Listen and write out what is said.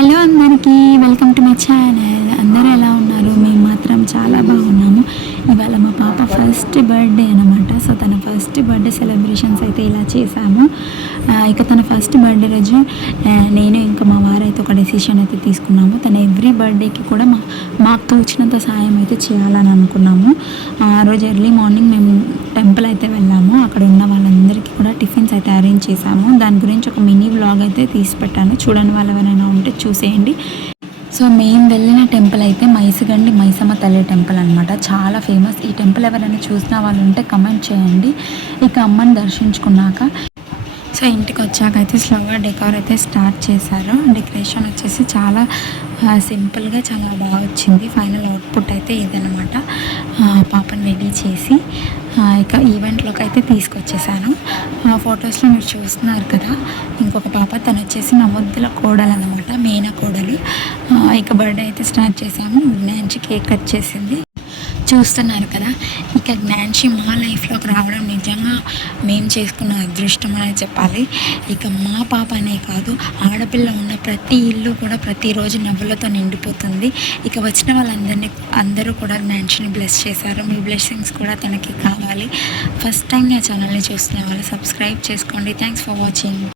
Hello అందరికీ welcome to my channel. అందరూ ఎలా ఉన్నారు? మేము మాత్రం చాలా బాగున్నాము. ఇవాళ మా పాప ఫస్ట్ బర్త్డే అనమాట సో తన ఫస్ట్ బర్త్డే సెలబ్రేషన్స్ అయితే ఇలా చేశాము. ఇక తన ఫస్ట్ బర్త్డే రోజు నేను ఇంకా మా వారైతే ఒక డెసిషన్ అయితే తీసుకున్నాము. తన ఎవ్రీ బర్త్డేకి కూడా మా మాకు తోచినంత సాయం అయితే చేయాలని అనుకున్నాము. ఆ రోజు ఎర్లీ మార్నింగ్ మేము టెంపుల్ అయితే వెళ్ళాము. అక్కడ ఉన్న వాళ్ళందరికీ అయితే అరేంజ్ చేశాము. దాని గురించి ఒక మినీ వ్లాగ్ అయితే తీసి పెట్టాను. చూడని వాళ్ళు ఎవరైనా ఉంటే చూసేయండి. సో మేము వెళ్ళిన టెంపుల్ అయితే మైసగండి మైసమ్మ తల్లి టెంపుల్ అనమాట చాలా ఫేమస్ ఈ టెంపుల్ ఎవరైనా చూసిన వాళ్ళు ఉంటే కమెంట్ చేయండి. ఇక అమ్మని దర్శించుకున్నాక. సో ఇంటికి వచ్చాక అయితే స్లోగా డెకోర్ అయితే స్టార్ట్ చేశారు. డెకరేషన్ వచ్చేసి చాలా సింపుల్గా చాలా బాగా వచ్చింది. ఫైనల్ అవుట్పుట్ అయితే ఇదనమాట పాపను పాపని రెడీ చేసి ఇక ఈవెంట్లోకి అయితే తీసుకొచ్చేసాను. ఆ ఫొటోస్లో మీరు చూస్తున్నారు కదా. ఇంకొక పాప తను వచ్చేసి నా ముద్దుల కోడలు అనమాట మేన కోడలు ఇక బర్త్డే అయితే స్టార్ట్ చేసాము నుంచి కేక్ కట్ చేసింది. చూస్తున్నారు కదా. ఇక జ్ఞాన్షి మా లైఫ్లోకి రావడం నిజంగా మేము చేసుకున్న అదృష్టం అని చెప్పాలి. ఇక మా పాప అనే కాదు ఆడపిల్ల ఉన్న ప్రతి ఇల్లు కూడా ప్రతిరోజు నవ్వులతో నిండిపోతుంది. ఇక వచ్చిన వాళ్ళందరినీ అందరూ కూడా జ్ఞాన్షిని బ్లెస్ చేశారు. మీ బ్లెస్సింగ్స్ కూడా తనకి కావాలి. ఫస్ట్ టైం నా ఛానల్ని చూస్తున్న వాళ్ళు సబ్స్క్రైబ్ చేసుకోండి. Thanks for watching.